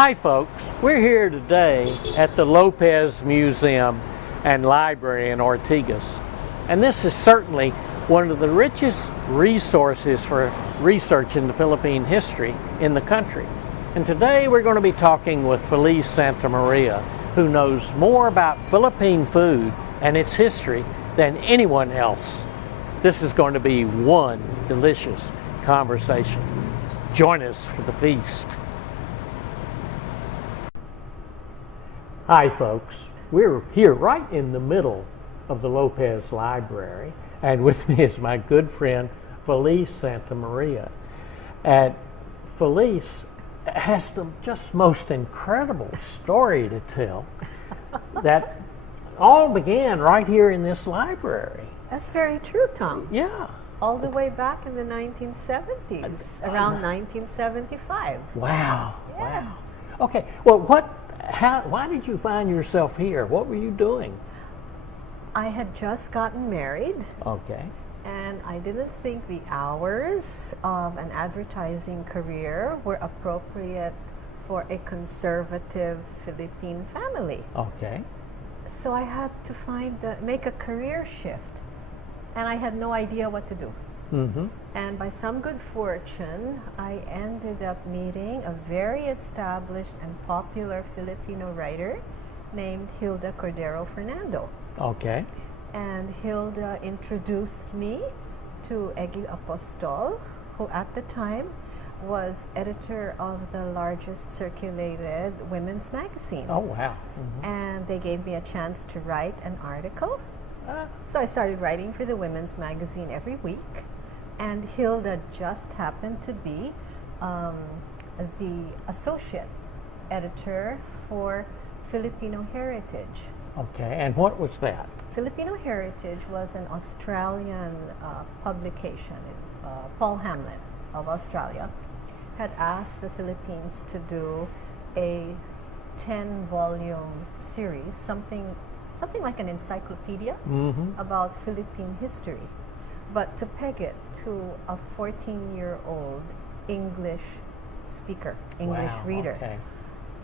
Hi folks, we're here today at the Lopez Museum and Library in Ortigas, and this is certainly one of the richest resources for research into Philippine history in the country. And today we're going to be talking with Felice Sta, who knows more about Philippine food and its history than anyone else. This is going to be one delicious conversation. Join us for the feast. Hi folks, we're here right in the middle of the Lopez Library, and with me is my good friend Felice Sta. And Felice has the just most incredible story to tell that all began right here in this library. That's very true, Tom. Yeah. All the way back in the 1970s, around 1975. Wow. Yes. Wow. Okay, well, why did you find yourself here? What were you doing? I had just gotten married. Okay. And I didn't think the hours of an advertising career were appropriate for a conservative Philippine family. Okay. So I had to make a career shift. And I had no idea what to do. Mm-hmm. And by some good fortune, I ended up meeting a very established and popular Filipino writer named Hilda Cordero Fernando. Okay. And Hilda introduced me to Egi Apostol, who at the time was editor of the largest circulated women's magazine. Oh, wow. Mm-hmm. And they gave me a chance to write an article. So I started writing for the women's magazine every week. And Hilda just happened to be the associate editor for Filipino Heritage. Okay, and what was that? Filipino Heritage was an Australian publication. Paul Hamlin of Australia had asked the Philippines to do a 10-volume series, something like an encyclopedia about Philippine history, but to peg it to a 14-year-old English speaker, English reader. Okay.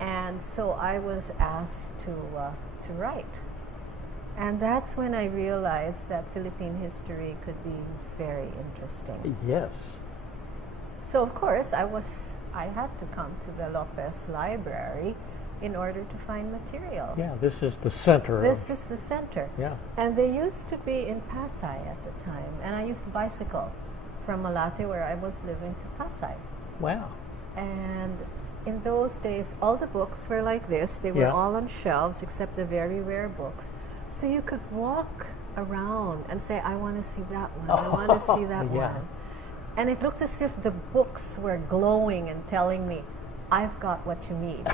And so I was asked to write. And that's when I realized that Philippine history could be very interesting. Yes. So of course I had to come to the Lopez Library in order to find material. Yeah, this is the center. This is the center. Yeah. And they used to be in Pasay at the time. And I used to bicycle from Malate, where I was living, to Pasay. Wow. And in those days, all the books were like this. They were all on shelves, except the very rare books. So you could walk around and say, I want to see that one, I want to see that one. And it looked as if the books were glowing and telling me, I've got what you need.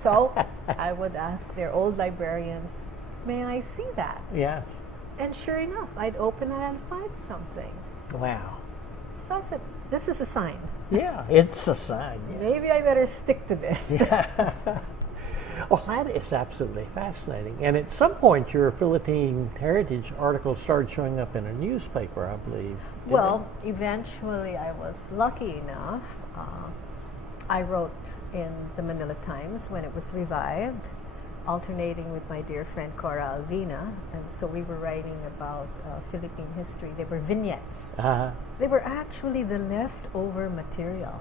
So I would ask their old librarians, may I see that? Yes. And sure enough, I'd open it and find something. Wow. So I said, this is a sign. Yeah, it's a sign. Yes. Maybe I better stick to this. Yeah. Well, that is absolutely fascinating. And at some point, your Philippine Heritage article started showing up in a newspaper, I believe. Well, eventually I was lucky enough. I wrote in the Manila Times when it was revived, alternating with my dear friend Cora Alvina. And so we were writing about Philippine history. They were vignettes. They were actually the leftover material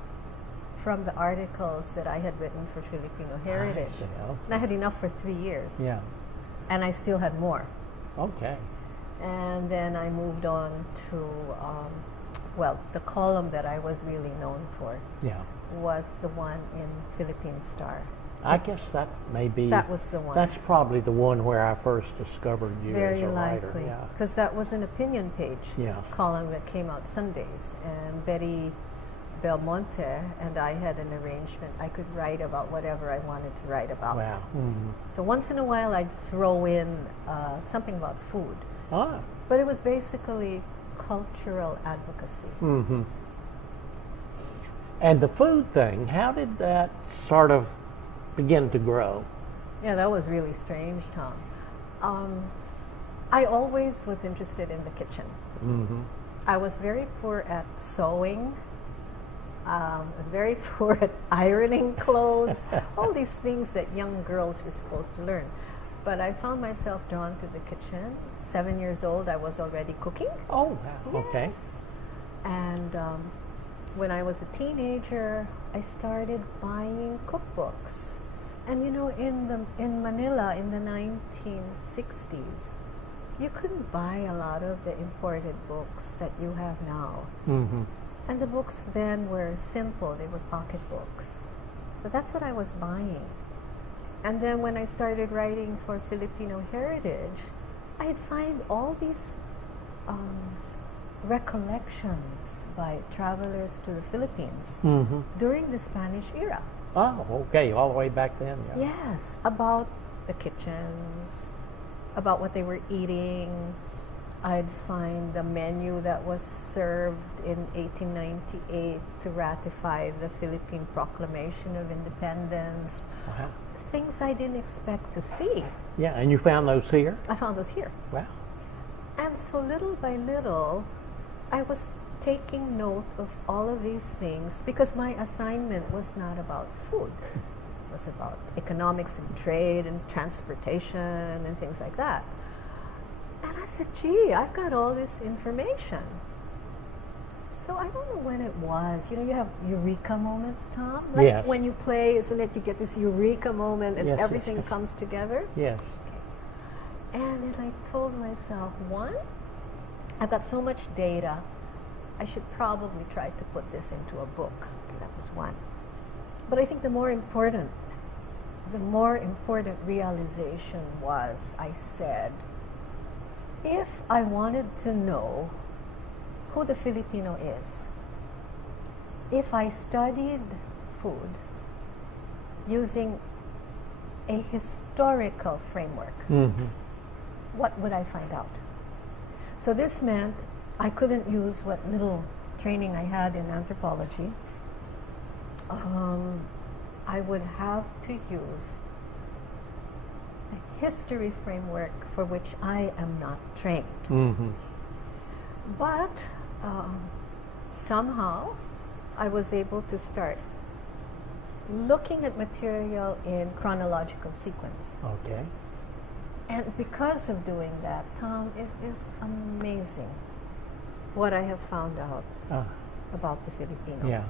from the articles that I had written for Filipino Heritage. And I had enough for 3 years. Yeah. And I still had more. Okay. And then I moved on to, the column that I was really known for was the one in Philippine Star. I guess that may be... That was the one. That's probably the one where I first discovered you as a writer. Very likely. Because that was an opinion page column that came out Sundays. And Betty Belmonte and I had an arrangement. I could write about whatever I wanted to write about. Wow. Mm-hmm. So once in a while I'd throw in something about food. But it was basically cultural advocacy. Mm-hmm. And the food thing, how did that sort of begin to grow? Yeah, that was really strange, Tom. I always was interested in the kitchen. Mm-hmm. I was very poor at sewing I was very poor at ironing clothes, all these things that young girls were supposed to learn. But I found myself drawn to the kitchen. 7 years old, I was already cooking. Oh, wow. Okay. Yes. And when I was a teenager, I started buying cookbooks. And you know, in Manila in the 1960s, you couldn't buy a lot of the imported books that you have now. Mm-hmm. And the books then were simple, they were pocket books. So that's what I was buying. And then when I started writing for Filipino Heritage, I'd find all these recollections by travelers to the Philippines Mm-hmm. during the Spanish era. Oh, okay, all the way back then. Yeah. Yes, about the kitchens, about what they were eating. I'd find the menu that was served in 1898 to ratify the Philippine Proclamation of Independence. Wow. Things I didn't expect to see. Yeah, and you found those here? I found those here. Wow. And so little by little, I was taking note of all of these things because my assignment was not about food. It was about economics and trade and transportation and things like that. And I said, gee, I've got all this information. So I don't know when it was. You know, you have eureka moments, Tom? Like Yes. when you play, isn't it, you get this eureka moment and Yes, yes, everything yes. comes together? Yes. And then I told myself, one, I've got so much data, I should probably try to put this into a book. That was one. But I think the more important realization was, I said, if I wanted to know who the Filipino is, if I studied food using a historical framework, Mm-hmm. what would I find out? So this meant I couldn't use what little training I had in anthropology. I would have to use a history framework for which I am not trained. Mm-hmm. But somehow I was able to start looking at material in chronological sequence. Okay. And because of doing that, Tom, it is amazing what I have found out about the Filipino. Yeah.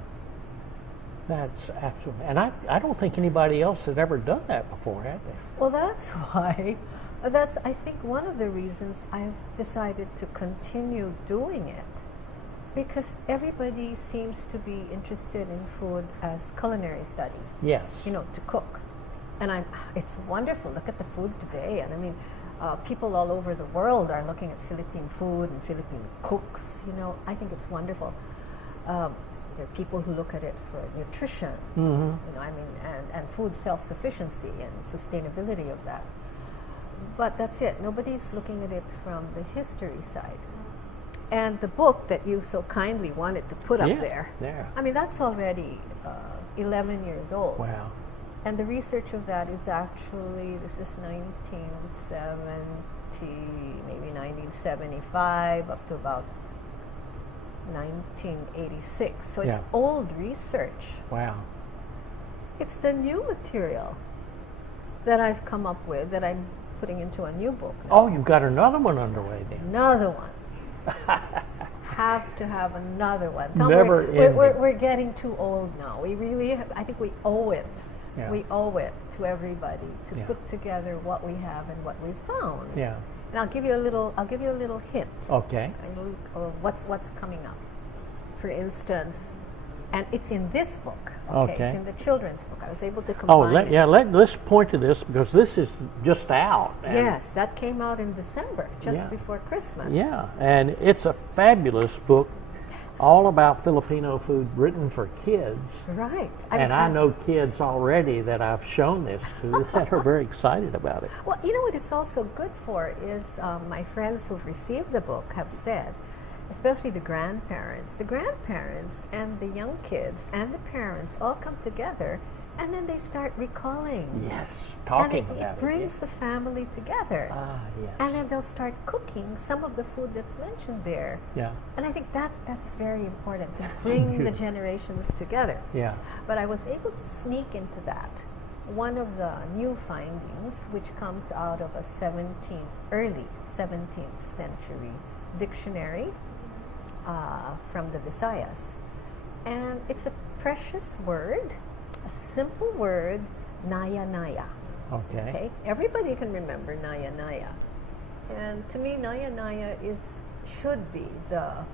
That's absolutely, and I don't think anybody else had ever done that before, had they? Well, that's why, that's I think one of the reasons I've decided to continue doing it, because everybody seems to be interested in food as culinary studies. Yes. You know, to cook. And it's wonderful. Look at the food today. And I mean, people all over the world are looking at Philippine food and Philippine cooks. You know, I think it's wonderful. There are people who look at it for nutrition, Mm-hmm. you know, I mean, and food self-sufficiency and sustainability of that. But that's it. Nobody's looking at it from the history side. And the book that you so kindly wanted to put up there, I mean, that's already 11 years old. Wow. And the research of that is actually, this is 1970, maybe 1975, up to about 1986. So it's old research. Wow. It's the new material that I've come up with that I'm putting into a new book now. Oh, you've got another one underway then. Another one. Have to have another one. Tom, Never ending. we're getting too old now. We really, I think we owe it. Yeah. We owe it to everybody to Yeah. put together what we have and what we've found. Yeah. And I'll give you a little hint. Okay. Of what's coming up. For instance, and it's in this book. Okay. Okay. It's in the children's book. I was able to combine it. Let's point to this because this is just out. Yes, that came out in December, just before Christmas. Yeah, and it's a fabulous book all about Filipino food written for kids. Right. I know kids already that I've shown this to that are very excited about it. Well, you know what it's also good for is my friends who've received the book have said, especially the grandparents and the young kids and the parents all come together And then they start recalling. Yes, talking and about it brings the family together. Ah, yes. And then they'll start cooking some of the food that's mentioned there. Yeah. And I think that's very important, to bring the generations together. Yeah. But I was able to sneak into that. One of the new findings, which comes out of a early 17th century dictionary from the Visayas. And it's a precious word, a simple word, naya naya. Okay. Everybody can remember naya naya. And to me, naya naya should be the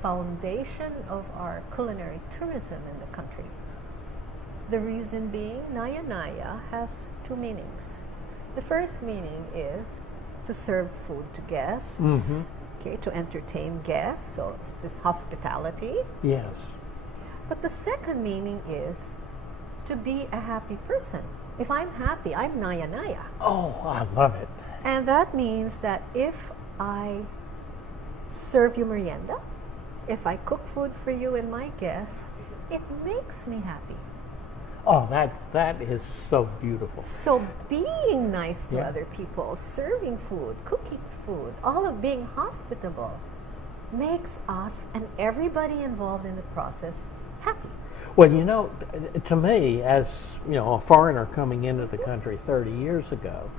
foundation of our culinary tourism in the country. The reason being, naya naya has two meanings. The first meaning is to serve food to guests, okay, to entertain guests, so this is hospitality. Yes. But the second meaning is to be a happy person. If I'm happy, I'm naya naya. Oh, I love it. And that means that if I serve you merienda, if I cook food for you and my guests, it makes me happy. Oh, that is so beautiful. So being nice to Yeah. other people, serving food, cooking food, all of being hospitable makes us and everybody involved in the process happy. Well, you know, to me, as you know, a foreigner coming into the country 30 years ago,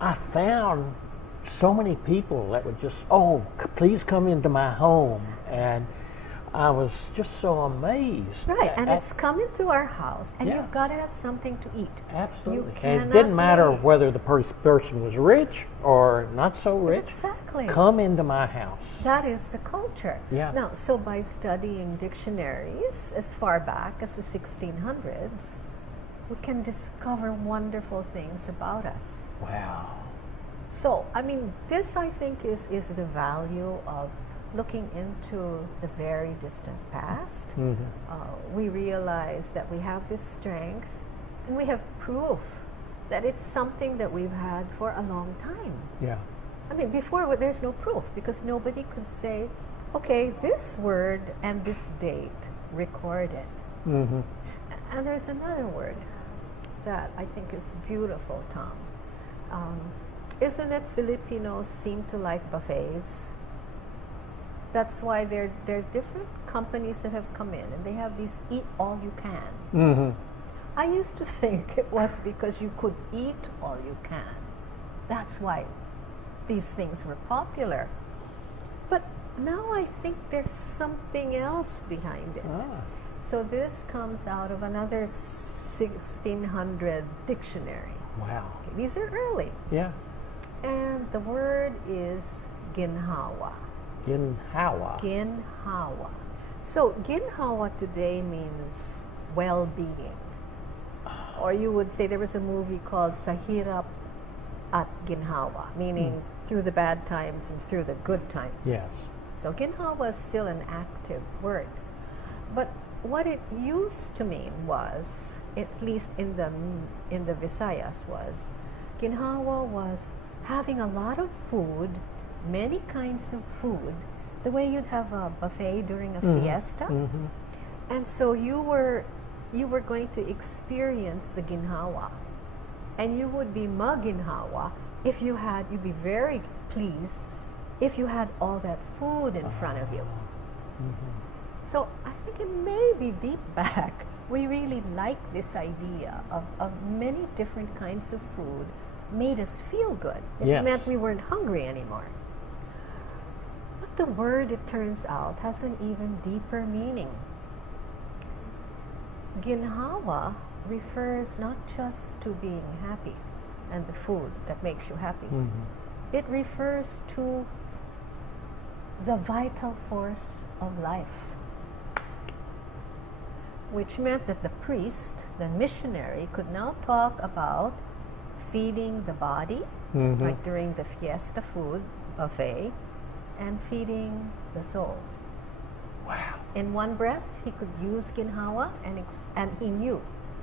I found so many people that would just, please come into my home, and I was just so amazed. Right, and it's come into our house, and Yeah. you've got to have something to eat. Absolutely. You And it cannot didn't matter leave. whether the person was rich or not so rich. Exactly. Come into my house. That is the culture. Yeah. Now, so by studying dictionaries as far back as the 1600s, we can discover wonderful things about us. Wow. So, I mean, this I think is the value of looking into the very distant past. We realize that we have this strength, and we have proof that it's something that we've had for a long time. Yeah. I mean, before there's no proof, because nobody could say, okay, this word and this date recorded. Mm-hmm. And there's another word that I think is beautiful, Tom. Isn't it Filipinos seem to like buffets? That's why there are different companies that have come in, and they have these eat all you can. Mm-hmm. I used to think it was because you could eat all you can. That's why these things were popular. But now I think there's something else behind it. Ah. So this comes out of another 1600 dictionary. Wow. Okay, these are early. Yeah. And the word is ginhawa. Ginhawa. Ginhawa. So ginhawa today means well-being. Or you would say there was a movie called Sahirap at Ginhawa, meaning through the bad times and through the good times. Yes. So ginhawa is still an active word. But what it used to mean was, at least in the Visayas, was ginhawa was having a lot of food, many kinds of food, the way you'd have a buffet during a fiesta. Mm-hmm. And so you were going to experience the ginhawa, and you would be maginhawa if you'd be very pleased if you had all that food in front of you. Mm-hmm. So I think it may be deep back, we really like this idea of many different kinds of food made us feel good. It Yes. meant we weren't hungry anymore. But the word, it turns out, has an even deeper meaning. Ginhawa refers not just to being happy and the food that makes you happy. Mm-hmm. It refers to the vital force of life, which meant that the priest, the missionary, could now talk about feeding the body, Mm-hmm. like during the fiesta food buffet, and feeding the soul. Wow. In one breath, he could use ginhawa, and he knew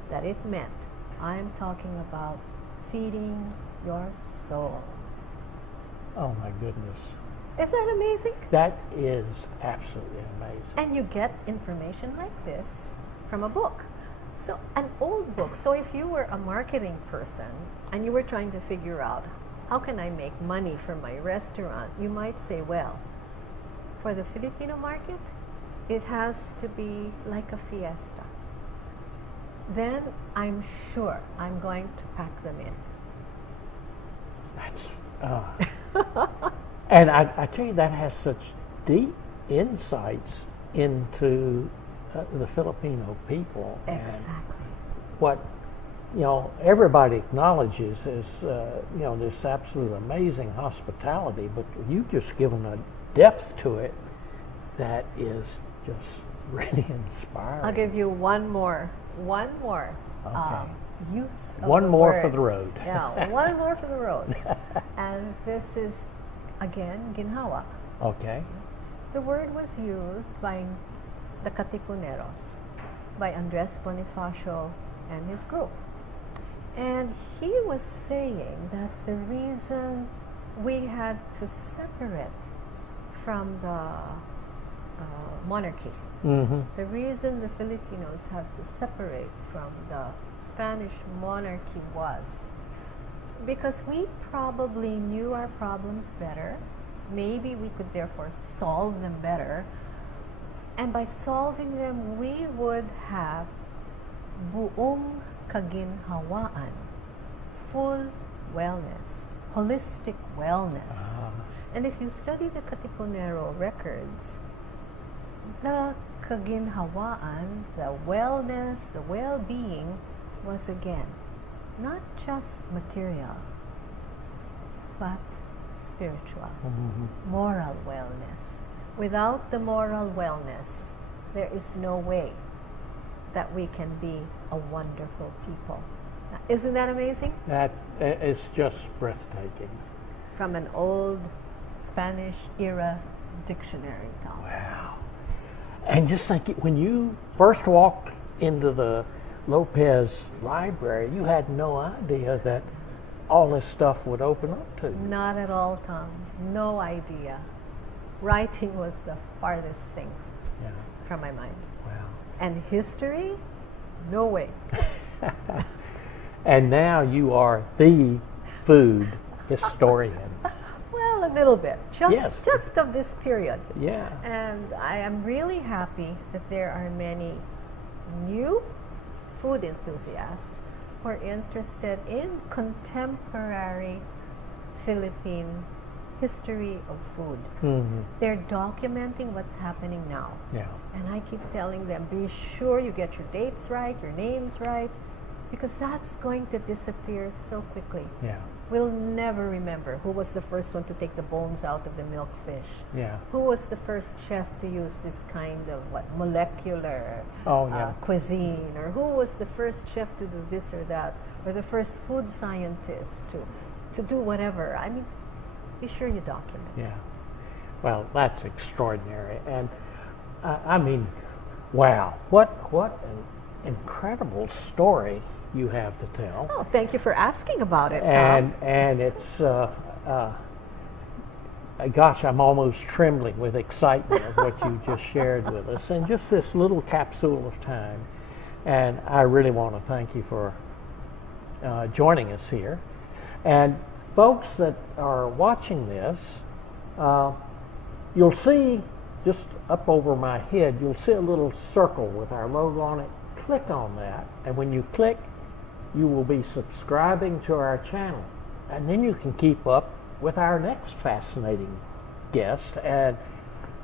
that it meant, I'm talking about feeding your soul. Oh my goodness. Is that amazing? That is absolutely amazing. And you get information like this from a book. So an old book. So if you were a marketing person and you were trying to figure out how can I make money for my restaurant, you might say, well, for the Filipino market, it has to be like a fiesta. Then I'm sure I'm going to pack them in. That's, and I tell you, that has such deep insights into the Filipino people. Exactly. And what, everybody acknowledges is, this absolute amazing hospitality, but you've just given a depth to it that is just really inspiring. I'll give you one more Okay. use of One the more word. for the road. Yeah, one more for the road. And this is, again, ginhawa. Okay. The word was used by the Katipuneros, by Andres Bonifacio and his group. And he was saying that the reason we had to separate from the monarchy, Mm-hmm. the reason the Filipinos had to separate from the Spanish monarchy was because we probably knew our problems better. Maybe we could therefore solve them better. And by solving them, we would have buong kaginhawaan, full wellness, holistic wellness. And if you study the Katipunero records, the kaginhawaan, the wellness, the well-being was again not just material, but spiritual, moral wellness. Without the moral wellness, there is no way that we can be a wonderful people. Now, isn't that amazing? That is just breathtaking. From an old Spanish era dictionary. Tom. Wow. And just think, when you first walked into the Lopez library, you had no idea that all this stuff would open up to you. Not at all, Tom. No idea. Writing was the farthest thing Yeah. from my mind. Wow. And history? No way. And now you are the food historian. Well, a little bit. Yes. Just of this period. Yeah. And I am really happy that there are many new food enthusiasts who are interested in contemporary Philippine history of food. Mm-hmm. They're documenting what's happening now. Yeah. And I keep telling them, be sure you get your dates right, your names right, because that's going to disappear so quickly. Yeah. We'll never remember who was the first one to take the bones out of the milkfish. Yeah. Who was the first chef to use this kind of molecular cuisine, or who was the first chef to do this or that, or the first food scientist to do whatever. I mean, be sure you document. Yeah. Well, that's extraordinary. And I mean, wow, what an incredible story you have to tell. Oh, thank you for asking about it, And Tom. and it's gosh, I'm almost trembling with excitement of what you just shared with us, and just this little capsule of time. And I really want to thank you for joining us here. And folks that are watching this, you'll see just up over my head, you'll see a little circle with our logo on it. Click on that, and when you click, you will be subscribing to our channel. And then you can keep up with our next fascinating guest. And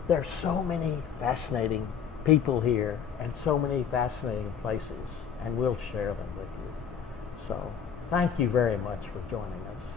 there's so many fascinating people here and so many fascinating places, and we'll share them with you. So thank you very much for joining us.